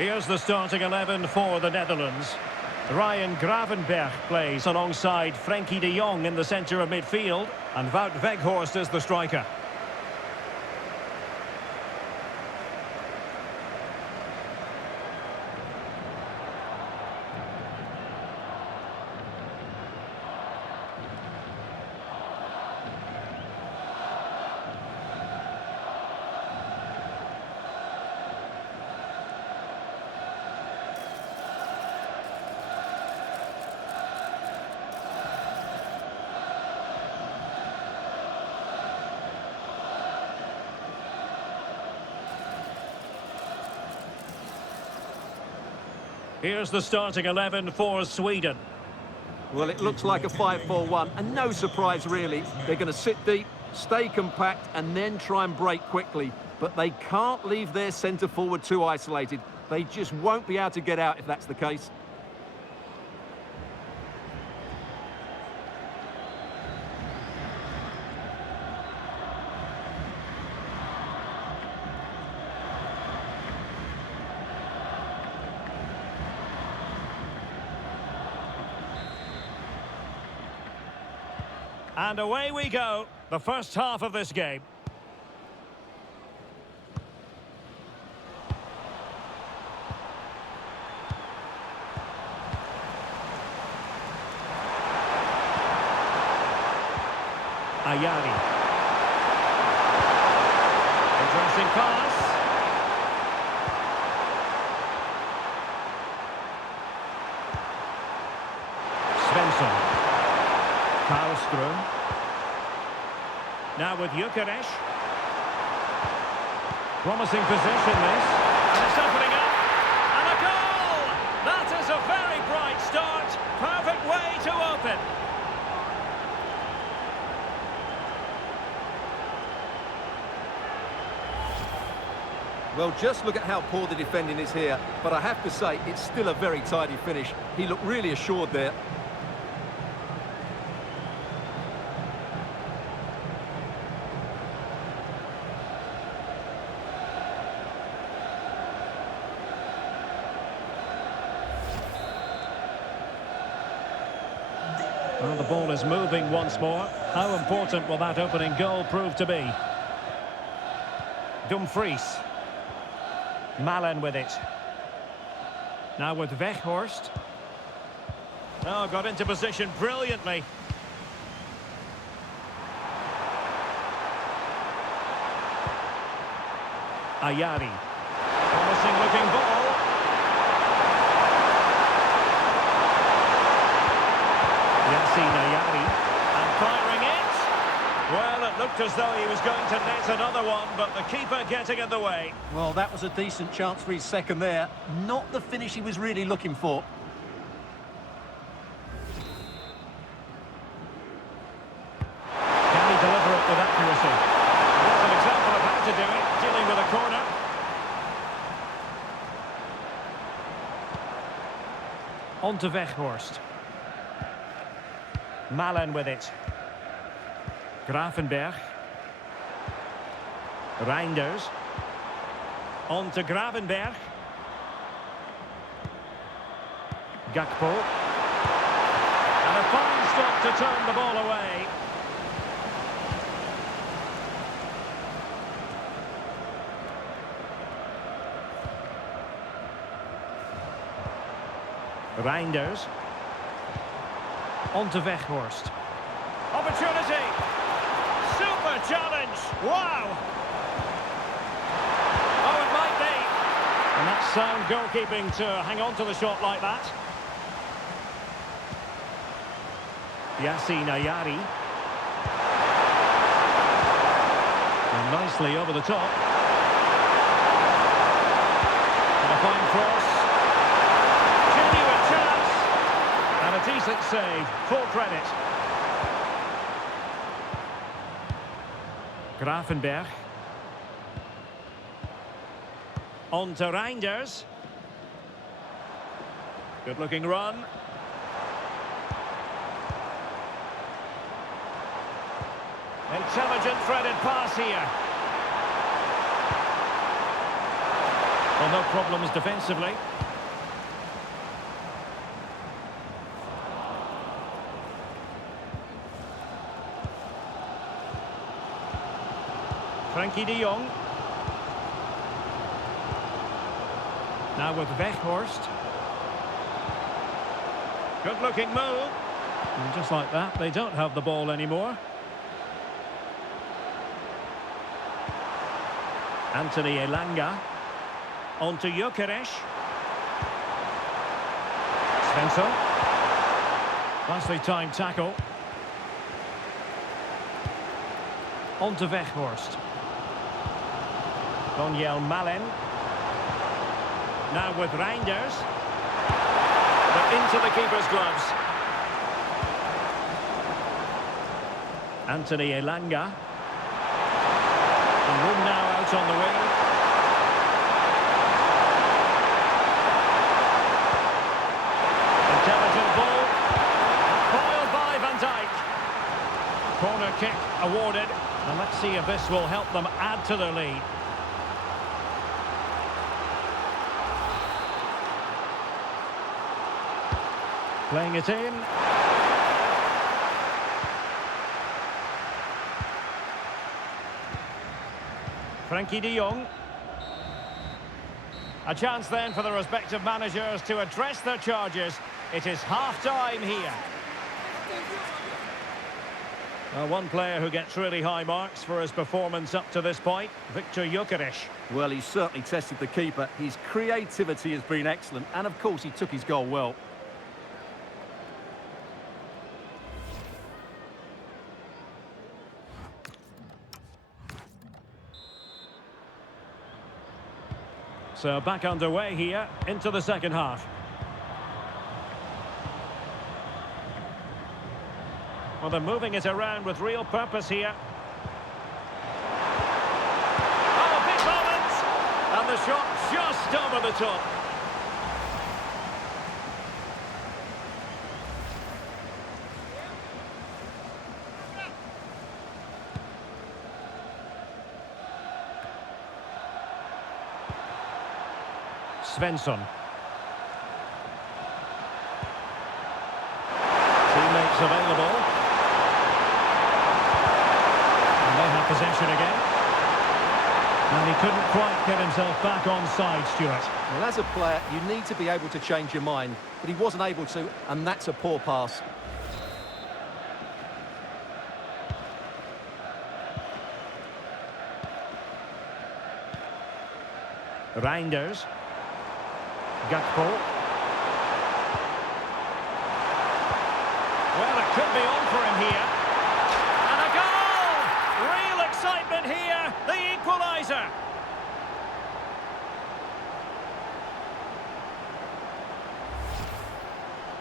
Here's the starting 11 for the Netherlands. Ryan Gravenberch plays alongside Frenkie de Jong in the centre of midfield. And Wout Weghorst is the striker. Here's the starting 11 for Sweden. Well, it looks like a 5-4-1, and no surprise really. They're going to sit deep, stay compact, and then try and break quickly. But they can't leave their centre forward too isolated. They just won't be able to get out if that's the case. And away we go, the first half of this game. Ayari. Interesting pass. Svensson. Karlström. Now with Gyökeres. Promising position this. And it's opening up. And a goal! That is a very bright start. Perfect way to open. Well, just look at how poor the defending is here. But I have to say, it's still a very tidy finish. He looked really assured there. Well, the ball is moving once more. How important will that opening goal prove to be? Dumfries. Malen with it. Now with Weghorst. Oh, got into position brilliantly. Ayari. Promising looking ball. Ayari, and firing it. Well, it looked as though he was going to net another one, but the keeper getting in the way. Well, that was a decent chance for his second there. Not the finish he was really looking for. Can he deliver it with accuracy? That's an example of how to do it, dealing with a corner. On to Weghorst. Malen with it. Gravenberch. Reinders. On to Gravenberch. Gakpo. And a fine stop to turn the ball away. Reinders. On to Weghorst. Opportunity! Super challenge! Wow! Oh, it might be! And that's sound goalkeeping to hang on to the shot like that. Ayari. And nicely over the top. And a fine cross. Genuine chance. And a decent save. Full credit. Gravenberch. On to Reinders. Good looking run. Intelligent threaded pass here. Well, no problems defensively. Frankie de Jong. Now with Weghorst. Good-looking move. And just like that, they don't have the ball anymore. Anthony Elanga. On to Gyökeres. Svensson. Nicely timed tackle. On to Weghorst. Daniel Malen. Now with Reinders. But into the keeper's gloves. Anthony Elanga. And room now out on the wing. Intelligent ball. Foiled by Van Dijk. Corner kick awarded. And let's see if this will help them add to their lead. Playing it in. Frankie de Jong. A chance then for the respective managers to address their charges. It is half-time here. One player who gets really high marks for his performance up to this point, Viktor Gyökeres. Well, he's certainly tested the keeper. His creativity has been excellent, and of course he took his goal well. So back underway here into the second half. Well, they're moving it around with real purpose here. Oh, big moment! And the shot just over the top. Svensson. Teammates available. And they have possession again. And he couldn't quite get himself back on side, Stuart. Well, as a player, you need to be able to change your mind, but he wasn't able to, and that's a poor pass. Reinders. Gakpo. Well, it could be on for him here. And a goal! Real excitement here, the equaliser.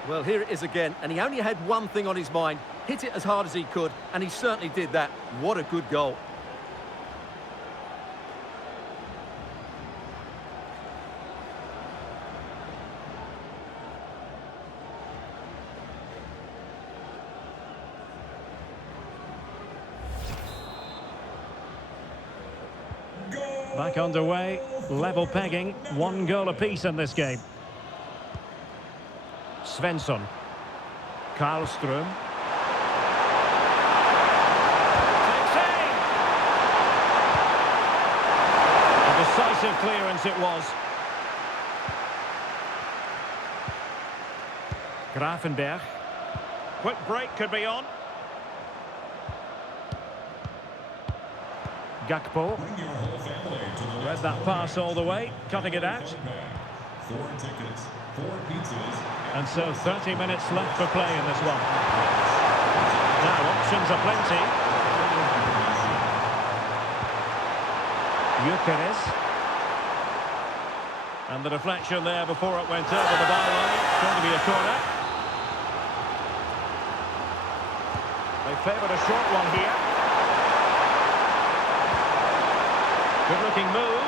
Well, here it is again, and he only had one thing on his mind. Hit it as hard as he could, and he certainly did that. What a good goal. Back underway, level pegging, 1 goal apiece in this game. Svensson. Karlström. A decisive clearance it was. Gravenberch. Quick break could be on. Gakpo. Read that pass all the way, cutting it out. 4 tickets, 4 pizzas. And so 30 minutes left for play in this one. Now options are plenty. Gyökeres. And the deflection there before it went over the byline. It's going to be a corner. They favoured a short one here. Good-looking move.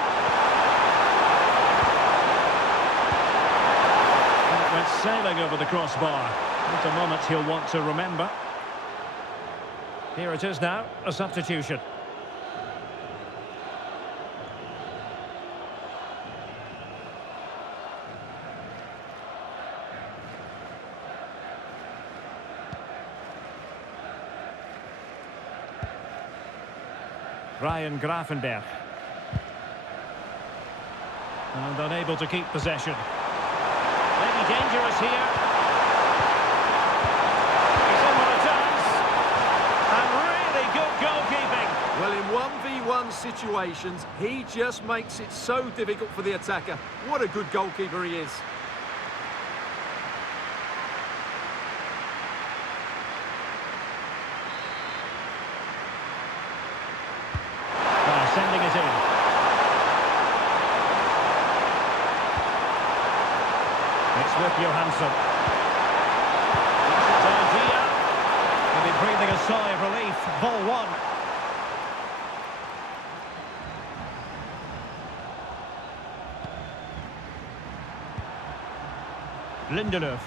And it went sailing over the crossbar. What a moment he'll want to remember. Here it is now, a substitution. Ryan Gravenberch. And unable to keep possession. Maybe dangerous here. He's in with a chance. And really good goalkeeping. Well, in 1v1 situations, he just makes it so difficult for the attacker. What a good goalkeeper he is. Sending it in. It's with Johansson. It's idea. Maybe breathing a sigh of relief. Ball one. Lindelöf.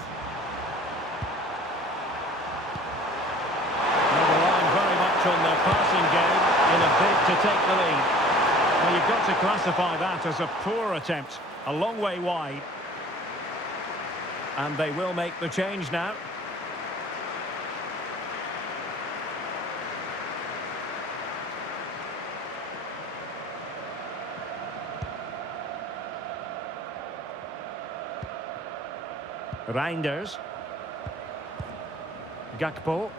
They're relying very much on their passing game in a bid to take the lead. Well, you've got to classify that as a poor attempt. A long way wide. And they will make the change now. Reinders. Gakpo.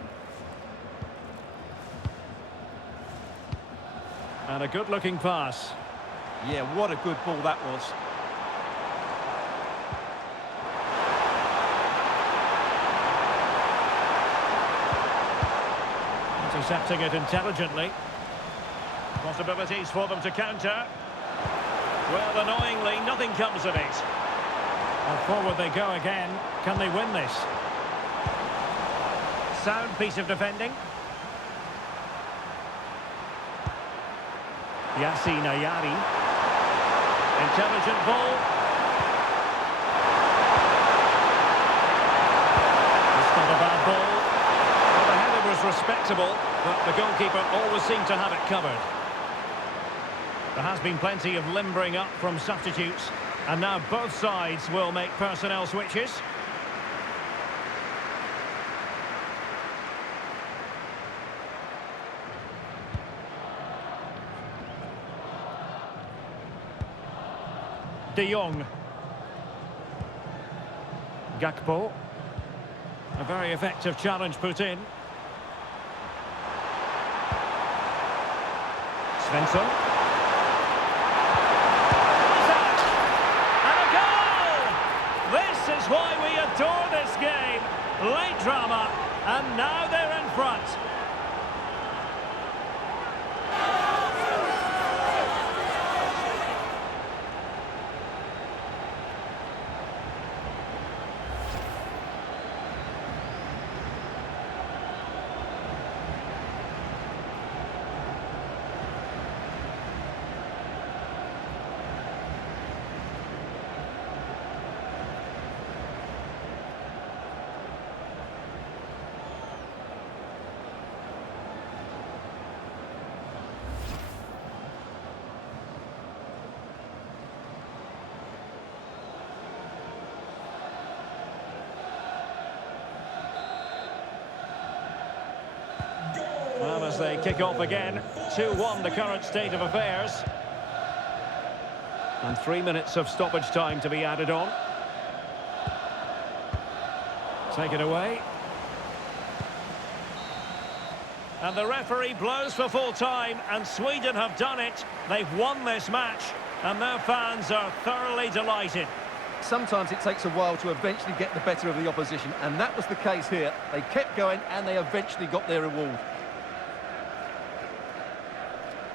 And a good-looking pass. Yeah, what a good ball that was. Intercepting it intelligently. Possibilities for them to counter. Well, annoyingly, nothing comes of it. And forward they go again. Can they win this? Sound piece of defending. Yassine Ayari. Intelligent ball. It's not a bad ball. Well, the header was respectable, but the goalkeeper always seemed to have it covered. There has been plenty of limbering up from substitutes, and now both sides will make personnel switches. De Jong. Gakpo. A very effective challenge put in. Svensson. And a goal! This is why we adore this game. Late drama, and now they're in front. Well, as they kick off again, 2-1 the current state of affairs. And 3 minutes of stoppage time to be added on. Take it away. And the referee blows for full time, and Sweden have done it. They've won this match, and their fans are thoroughly delighted. Sometimes it takes a while to eventually get the better of the opposition, and that was the case here. They kept going, and they eventually got their reward.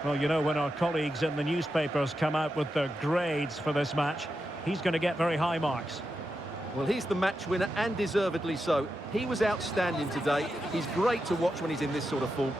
Well, you know, when our colleagues in the newspapers come out with their grades for this match, he's going to get very high marks. Well, he's the match winner, and deservedly so. He was outstanding today. He's great to watch when he's in this sort of form.